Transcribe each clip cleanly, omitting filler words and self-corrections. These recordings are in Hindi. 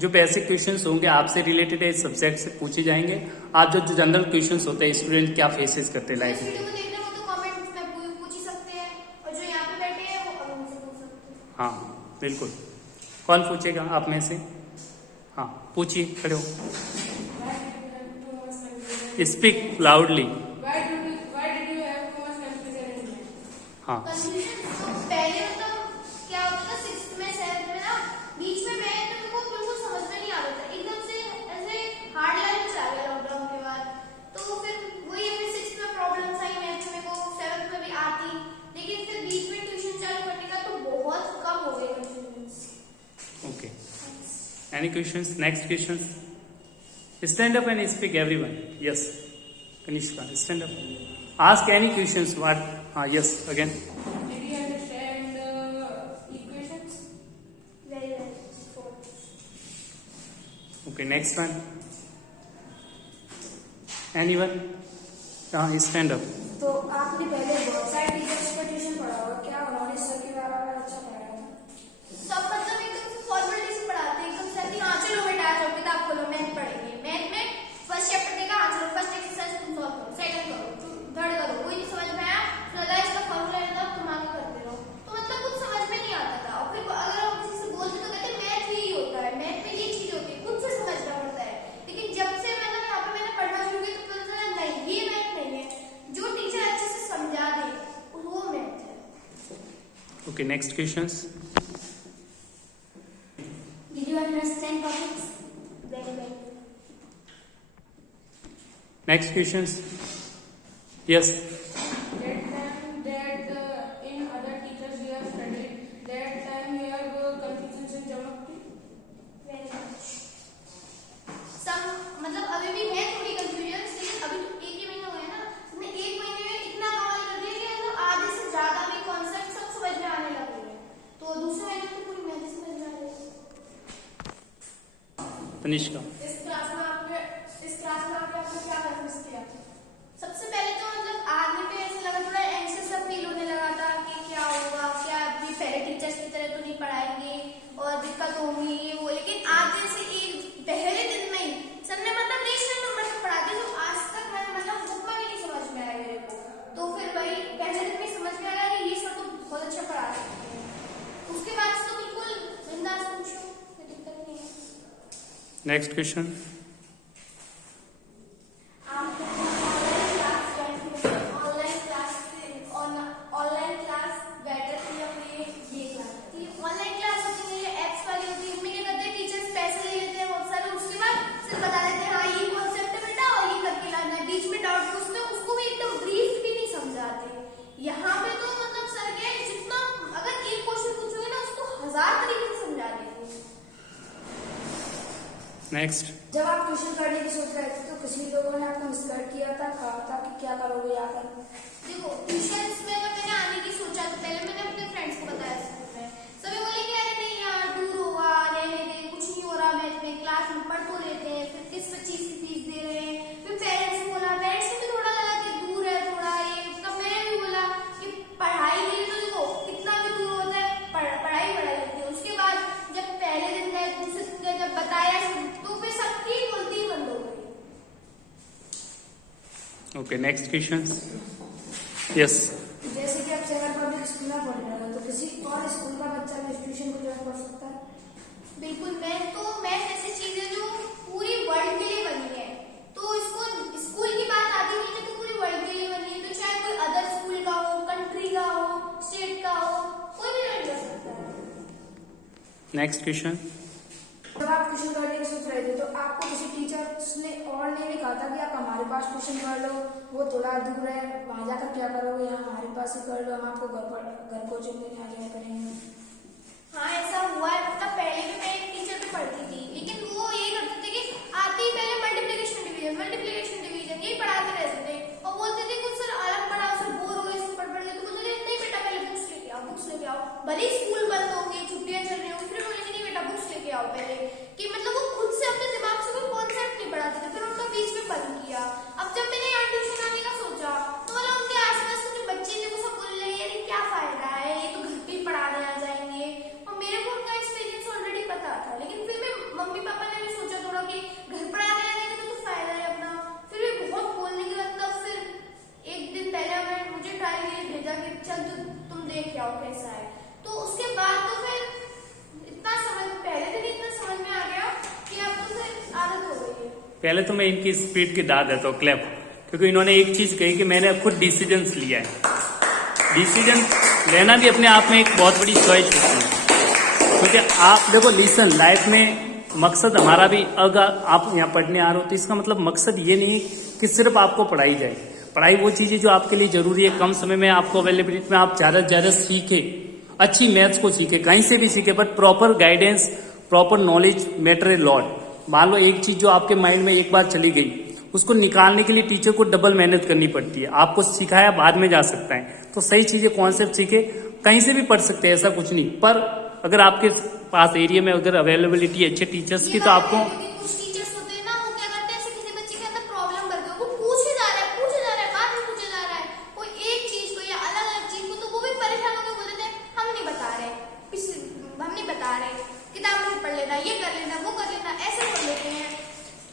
जो बेसिक क्वेश्चंस होंगे आपसे रिलेटेड है, सब्जेक्ट से पूछे जाएंगे। आप जो जनरल क्वेश्चंस होते हैं स्टूडेंट क्या फेसेस करते हैं लाइफ में, हाँ बिल्कुल। कौन पूछेगा आप में से? हाँ पूछिए, खड़े हो, स्पीक लाउडली। हाँ Any questions? Next questions. Stand up and speak, everyone. Yes, Kanishka, stand up. Ask any questions. What? Yes, again. Did you understand equations? Very well. Okay, next one. Anyone? Stand up. तो आपने पहले बहुत सारे टीचर्स का ट्यूशन पढ़ा होगा, क्या उन्होंने सर के बारे में अच्छा पढ़ाया? सब मतलब एकदम फॉर्मलिटी से पढ़ाते हैं, एकदम से हाँ चलो बेटा आ जाओ किताब खोलो मैथ पढ़ेंगे। मैथ में फर्स्ट चैप्टर देगा, हाँ चलो फर्स्ट एक्सरसाइज तुम सॉल्व करो, सेकंड करो, थर्ड करो, कोई नहीं समझ में आया सदा इसका फॉर्मूला लेना तुम आगे करते रहो। तो मतलब कुछ समझ में नहीं आता था। और फिर अगर आप किसी से बोलते तो कहते मैथ यही होता है, मैथ में ये चीज होती है, खुद से समझना पड़ता है। लेकिन जब से मतलब यहाँ पे मैंने पढ़ना शुरू किया तो पता चला नहीं ये मैथ नहीं है, जो टीचर अच्छे से समझा दे वो मैथ है। Okay, next questions. Did you understand topics? Very well. Next questions. Yes. That time that in other teachers you have studied, that time you have confusions in geometry? Very much. Some मतलब अभी भी है थोड़ी confusion, लेकिन अभी तो एक ही महीना हुआ है ना, हमने एक महीने में इतना कमाल कर दिया कि मतलब आधे से ज्यादा भी कॉन्सेप्ट सब समझ में आने लग गए हैं। तो दूसरे महीने में पूरी मैथ समझ में आ रही है। Tanishka. इस क्लास में आपने क्या मिस किया? सबसे पहले तो मतलब आगे पे ऐसा लगा, थोड़ा एंग्जियस सा फील होने लगा था कि क्या होगा, क्या अभी पहले टीचर्स की तरह तो नहीं पढ़ाएंगे और दिक्कत होगी ये वो। लेकिन आगे से एक पहले दिन में ही सर ने मतलब रेशनल नंबर से पढ़ाते जो आज तक मैंने मतलब बुक में भी नहीं समझ में आया मेरे को। तो फिर वही पहले दिन में समझ में आया कि ये सर तो बहुत अच्छा पढ़ा सकते हैं। उसके बाद से तो बिल्कुल बिंदास पूछो, कोई दिक्कत नहीं है। Next question. यहाँ पे तो मतलब सर के जितना अगर एक क्वेश्चन पूछोगे ना उसको 1000 तरीके से समझा देंगे। Next. जब आप ट्यूशन करने की सोच रहे थे तो किसी लोगों ने आपको मिसगाइड किया था, कहा था कि क्या करोगे आकर? देखो ट्यूशन में जब मैंने आने की सोचा तो पहले मैंने अपने फ्रेंड्स को बताया स्कूल में, सभी बोले कि अरे नहीं यार दूर होगा, रहने दे, कुछ नहीं हो रहा मैथ में, क्लास में पढ़ तो लेते हैं, फिर 30-25 की फीस दे रहे हैं। फिर पेरेंट्स को बोला, पेरेंट्स को भी थोड़ा लगा कि दूर है थोड़ा ये, तब मैंने भी बोला कि पढ़ाई के लिए तो देखो कितना भी दूर होता है पढ़ाई होती है। उसके बाद जब पहले दिन गए दूसरे दिन गए जब बताया तो फिर सबकी गलती बंद हो गई। Okay, next questions. Yes. जैसे कि आप सेवन पब्लिक स्कूल में पढ़ रहे हो तो किसी और स्कूल का बच्चा भी ट्यूशन को ज्वाइन कर सकता है? बिल्कुल। मैथ ऐसी चीज है जो पूरी वर्ल्ड के लिए बनी है, तो इसको स्कूल की बात आती नहीं है तो पूरी वर्ल्ड के लिए बनी है। तो चाहे कोई अदर स्कूल का हो, कंट्री का हो, स्टेट का हो, कोई भी ज्वाइन कर सकता है। Next question. जब आप ट्यूशन करने की सोच रहे थे तो आपको किसी टीचर्स ने और ने भी कहा था कि आप हमारे पास ट्यूशन कर लो, वो थोड़ा दूर है, वहां जाकर क्या करोगे, यहाँ हमारे पास ही कर लो, हम आपको घर कोचिंग देने आ जाया करेंगे? हाँ ऐसा हुआ है। मतलब पहले भी मैं एक टीचर पे पढ़ती थी, लेकिन वो ये करते थे कि आते ही पहले मल्टीप्लिकेशन डिवीजन यही पढ़ाते रहते थे और बोलते थे कुछ सर अलग पढ़ाओ, सर बोर हो गए इसमें पढ़ के। तो बोलते थे नहीं बेटा पहले बुक्स लेके आओ, भले ही स्कूल बंद होंगे, छुट्टियां चल रही होंगी, फिर बोलेंगे नहीं बेटा बुक्स लेके आओ पहले। कि मतलब वो खुद से अपने दिमाग से कोई कॉन्सेप्ट नहीं पढ़ाते थे, फिर उनका बीच में बंद किया। अब जब मैंने यहाँ ट्यूशन आने का सोचा तो मतलब उनके आसपास के जो बच्चे थे वो सब बोलने लगे यार क्या फायदा है, ये तो घर पे पढ़ाने आ जाएंगे। पहले तो मैं इनकी स्पीड की दाद देता हूँ, क्लैप, क्योंकि इन्होंने एक चीज कही कि मैंने खुद डिसीजंस लिया है। डिसीजन लेना भी अपने आप में एक बहुत बड़ी चॉइस होती है, क्योंकि आप देखो लिसन, लाइफ में मकसद हमारा भी, अगर आप यहाँ पढ़ने आ रहे हो तो इसका मतलब मकसद ये नहीं कि सिर्फ आपको पढ़ाई जाए। पढ़ाई वो चीज़ है जो आपके लिए जरूरी है, कम समय में आपको अवेलेबिलिटी में आप ज़्यादा से ज़्यादा सीखे, अच्छी मैथ्स को सीखे, कहीं से भी सीखे, but proper guidance, proper knowledge matter a lot. मान लो एक चीज़ जो आपके माइंड में एक बार चली गई, उसको निकालने के लिए टीचर को डबल मेहनत करनी पड़ती है। आपको सिखाया बाद में जा सकता है, तो सही चीज़ें कॉन्सेप्ट सीखे, कहीं से भी पढ़ सकते हैं, ऐसा कुछ नहीं। पर अगर आपके पास एरिया में अगर अवेलेबिलिटी अच्छे टीचर्स की, तो आपको कुछ टीचर्स होते हैं ना, वो क्या करते हैं, ऐसे किसी बच्चे के अंदर प्रॉब्लम भर दो, वो पूछे जा रहा है, बार बार पूछे जा रहा है कोई एक चीज को या अलग अलग चीज को, तो वो भी परेशान होकर बोल देते हैं हम नहीं बता रहे, किताब में पढ़ लेना, ये कर लेना, वो कर लेना, ऐसे कर लेते हैं।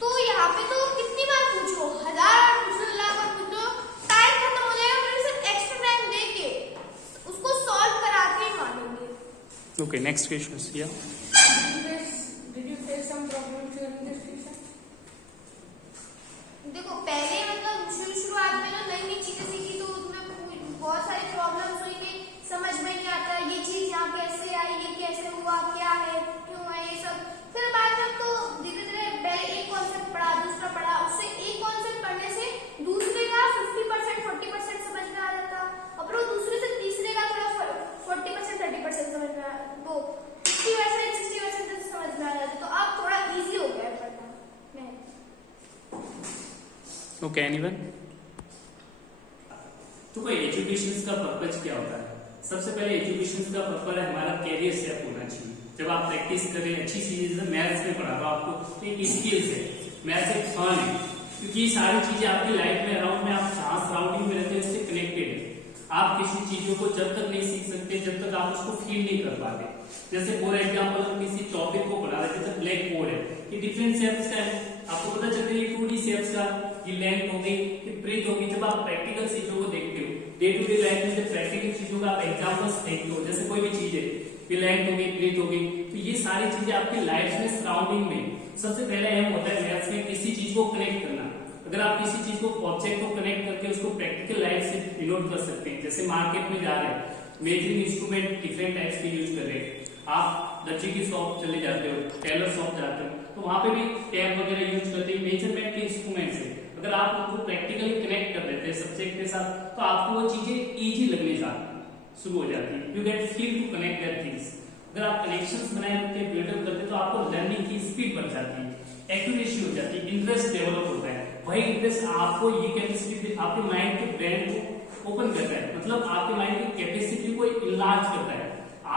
तो यहाँ पे तो कितनी बार पूछो, 1000 बार पूछो, लाख बार पूछो, टाइम खत्म हो जाएगा, फिर से एक्स्ट्रा टाइम दे के उसको सॉल्व करा के ही मानोगे। Okay, next question. Did you face some problems during this season? देखो पहले मतलब शुरुआत में ना नई नई चीजें सीखी, तो उसमें बहुत सारी प्रॉब्लम्स हुई कि समझ में नहीं आता, ये चीज यहाँ कैसे आई, ये कैसे हुआ, क्या है, क्यों है, ये सब। फिर बाद में तो धीरे धीरे पहले एक कॉन्सेप्ट पढ़ा, दूसरा पढ़ा, उससे एक कॉन्सेप्ट पढ़ने से दूसरे का 50% 40% समझ में आ जाता, और फिर दूसरे से तीसरे का थोड़ा 40% 30% समझ में आ, वो 50% 60% समझ में आ जाता, तो अब थोड़ा इजी हो गया पढ़ना। Okay, anyone? तो कोई एजुकेशन का पर्पज क्या होता है? सबसे पहले एजुकेशन का पर्पज है हमारा कैरियर सेट होना चाहिए। जब आप प्रैक्टिस करें अच्छी चीजें, मैथ्स में पढ़ा रहा आपको, तो एक स्किल्स है, मैथ्स एक फन है, क्योंकि ये सारी चीजें आपकी लाइफ में अराउंड में आप जहां सराउंडिंग में रहते हैं उससे कनेक्टेड है। आप किसी चीजों को जब तक नहीं सीख सकते जब तक आप उसको फील नहीं कर पाते। जैसे फॉर एग्जाम्पल हम किसी टॉपिक को पढ़ा रहे, जैसे ब्लैक बोर्ड है, ये डिफरेंट शेप्स का है, आपको पता चल रही है 2D शेप्स का, ये लेंथ हो गई, ये ब्रेथ होगी। जब आप प्रैक्टिकल चीजों को देखते हो, डे टू डे लाइफ में जब प्रैक्टिकल चीजों का आप एग्जाम्पल्स देखते हो, जैसे कोई भी चीज है, ये लेंथ हो गई, ब्रेथ हो गई, तो ये सारी चीजें आपकी लाइफ में सराउंडिंग में सबसे पहले एम होता है मैथ्स में किसी चीज को कनेक्ट करना। अगर आप किसी चीज को, ऑब्जेक्ट को कनेक्ट करके उसको प्रैक्टिकल लाइफ से डिनोट कर सकते हैं। जैसे मार्केट में जा रहे हैं, मेजरिंग इंस्ट्रूमेंट डिफरेंट टाइप्स के यूज कर रहे हैं, आप दर्जी की शॉप चले जाते हो, टेलर शॉप जाते हो, तो वहां पे भी टैप वगैरह यूज करते हैं, मेजरमेंट के इंस्ट्रूमेंट्स है। अगर आप उनको प्रैक्टिकली कनेक्ट कर देते हैं सब्जेक्ट के साथ, तो आपको वो चीजें इजी लगने शुरू हो जाती है। You get feel to connect that things. अगर आप कनेक्शंस बनाए रखते हैं, बिल्डअप करते हैं, तो आपको लर्निंग की स्पीड बढ़ जाती है, एक्यूरेसी हो जाती है, इंटरेस्ट डेवलप होता है। वही इंटरेस्ट आपको ये कैपेसिटी आपके माइंड के ब्रेन को ओपन करता है, मतलब आपके माइंड की कैपेसिटी को इनलार्ज करता है,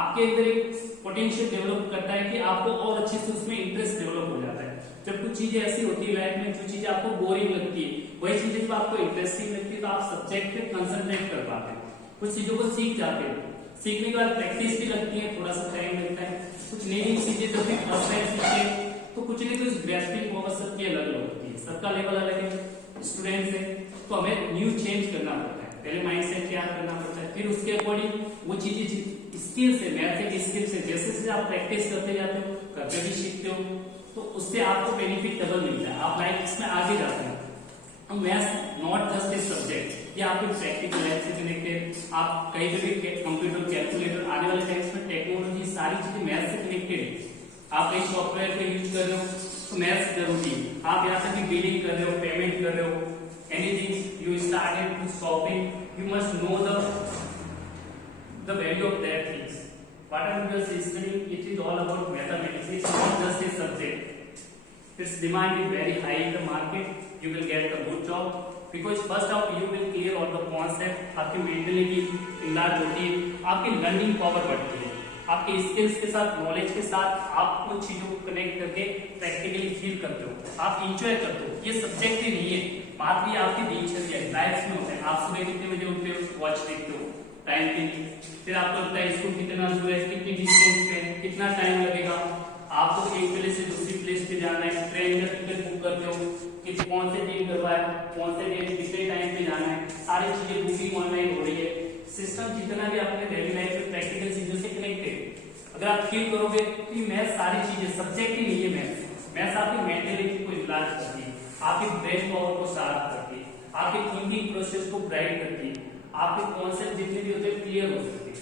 आपके अंदर एक पोटेंशियल डेवलप करता है कि आपको और अच्छे से उसमें इंटरेस्ट डेवलप हो जाता है। जब कुछ चीजें ऐसी होती है लाइफ में, जो चीजें आपको बोरिंग लगती है, वही चीजें जब आपको इंटरेस्टिंग लगती है, तो आप सब्जेक्ट पे कंसंट्रेट कर पाते हैं, कुछ चीजों को सीख जाते हैं। सीखने के बाद प्रैक्टिस भी लगती है, थोड़ा सा टाइम लगता है, कुछ नई नई चीजें जब भी फर्स्ट टाइम सीखते तो कुछ नहीं, कुछ ग्रेस्पिंग पावर सबकी अलग अलग होती है, सबका लेवल अलग है। स्टूडेंट्स है तो हमें न्यू चेंज करना पड़ता है, पहले माइंडसेट तैयार करना पड़ता है, फिर उसके अकॉर्डिंग वो चीजें स्किल्स है, मैथ एक स्किल्स है, जैसे जैसे आप प्रैक्टिस करते जाते हो, करते भी सीखते हो, तो उससे आपको बेनिफिट डबल मिलता है, आप लाइफ इसमें आगे जाते हैं। Maths not just a subject, ये आपके प्रैक्टिकल लाइफ से कनेक्टेड, आप कहीं पे भी कंप्यूटर, कैलकुलेटर, आने वाले टाइम्स में टेक्नोलॉजी, सारी चीजें मैथ से कनेक्टेड है। आप कहीं सॉफ्टवेयर का यूज कर रहे हो तो मैथ्स जरूरी है। आप यहाँ तक बिलिंग कर रहे हो, पेमेंट कर रहे हो, anything you started to shopping, you must know the value of that things. Whatever you are studying, it is all about mathematics. It's not just a subject. Its demand is very high in the market. You will get a good job because first off you will clear all the concept. आपकी मेंटलिटी इनलार्ज होती है, आपकी लर्निंग पावर बढ़ती है, आपके स्किल्स के साथ, नॉलेज के साथ आप कुछ चीजों को कनेक्ट करके प्रैक्टिकली फील करते हो, आप इंजॉय करते हो। ये सब्जेक्ट ही नहीं है, बात भी आपकी दिनचर्या लाइफ में होता है। आप सुबह कितने बजे उठते हो, वॉच देखते हो, टाइम पे नहीं, फिर आपको लगता है स्कूल कितना दूर है, कितनी डिस्टेंस पे है, कितना टाइम लगेगा, आपको एक प्लेस से दूसरी प्लेस पे जाना है, ट्रेन का टिकट बुक करते हो कि कौन से ट्रेन करवाए, कौन से ट्रेन कितने टाइम पे जाना है, सारी चीजें बुकिंग ऑनलाइन हो रही है। सिस्टम जितना भी आपने डेली लाइफ में प्रैक्टिकल चीजों से कनेक्टेड, अगर आप फील करोगे कि मैथ सारी चीजें सब्जेक्ट ही नहीं है, मैथ आपकी मेंटलिटी को इलाज करती है, आपके ब्रेन पावर को शार्प करती है, आपके थिंकिंग प्रोसेस को ब्राइट करती है, आपके कॉन्सेप्ट जितने भी होते हैं क्लियर हो सकते हैं।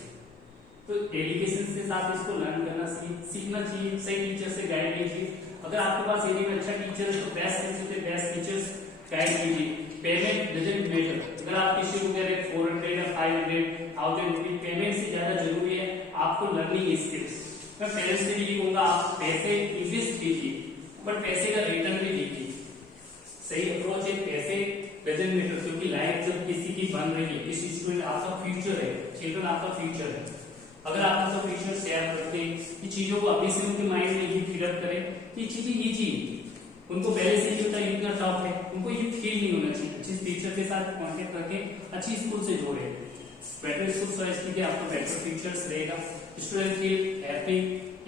तो डेडिकेशन के साथ इसको लर्न करना सीखना चाहिए, सही टीचर से गाइड कीजिए। अगर आपके पास एरिया में अच्छा टीचर है तो बेस्ट टीचर्स गाइड कीजिए। पेमेंट डजंट मैटर, अगर आप किसी को कह रहे 400 या 500 1000 रुपीज, पेमेंट से ज्यादा जरूरी है आपको लर्निंग स्किल्स। मैं पेरेंट्स से भी कहूंगा आप पैसे इन्वेस्ट कीजिए बट पैसे का रिटर्न भी दीजिए। सही अप्रोच है, पैसे डजंट मैटर, क्योंकि लाइफ जब किसी की बन रही है, किसी स्टूडेंट आपका फ्यूचर है, चिल्ड्रन आपका फ्यूचर है। अगर आप उनका फ्यूचर शेयर करके ये चीजों को अभी से उनके माइंड में ये फीड अप करें कि चीजें इजी, उनको पहले से ही होता है इतना टफ है, उनको ये फील नहीं होना चाहिए। अच्छे टीचर के साथ कांटेक्ट करके अच्छी स्कूल से जोड़े, बेटर स्कूल चॉइस कीजिए, आपको बेटर फ्यूचर्स रहेगा। Student feel happy,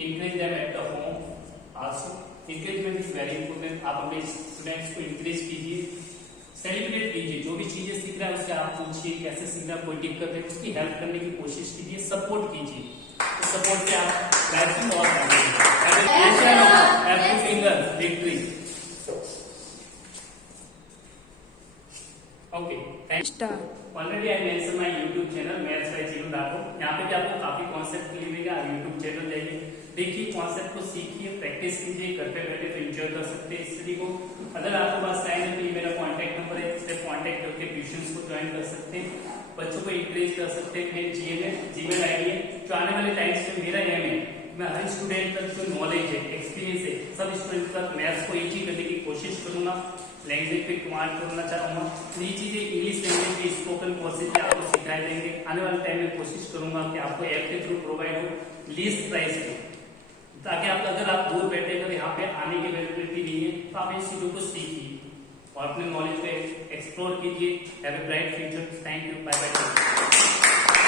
encourage them at the home also. Encouragement is very important. आप अपने स्टूडेंट्स को इंकरेज कीजिए, सेलिब्रेट कीजिए, जो भी चीजें सीख रहा है उससे आप पूछिए कैसे सीख रहा है, कोई दिक्कत है उसकी हेल्प करने की कोशिश कीजिए, सपोर्ट कीजिए। तो सपोर्ट से आप लाइफ में बहुत आगे finger victory. Okay, already I mention my YouTube channel maths by जीवन राठौर। यहाँ पे भी आपको काफी कॉन्सेप्ट मिलेगा। आप YouTube चैनल जाइए, देखिए, कॉन्सेप्ट को सीखिए, प्रैक्टिस कीजिए, घर पे बैठे एंजॉय कर सकते हैं स्टडी को। अगर आपके पास टाइम है तो ये मेरा कॉन्टैक्ट नंबर है, इससे कॉन्टैक्ट करके ट्यूशंस को ज्वाइन कर सकते हैं, बच्चों को इंकरेज कर सकते हैं। मेरी जीमेल आईडी है, जो आने वाले टाइम्स में मेरा एम है मैं हर स्टूडेंट तक जो नॉलेज है, एक्सपीरियंस है, सब स्टूडेंट तक मैथ्स को इजी करने की कोशिश करूंगा। लैंग्वेज पे कमांड करना चाहूंगा, तो ये चीजें इंग्लिश लैंग्वेज की स्पोकन कोर्सेज पे आपको सिखाई देंगे। आने वाले टाइम में कोशिश करूंगा कि आपको ऐप के थ्रू प्रोवाइड हो लीस्ट प्राइस पे, ताकि आप अगर आप दूर बैठे अगर यहाँ पे आने की अवेलेबिलिटी नहीं है तो आप इन चीजों को सीखिए और अपने नॉलेज पे एक्सप्लोर कीजिए। Have a bright future. Thank you, bye bye.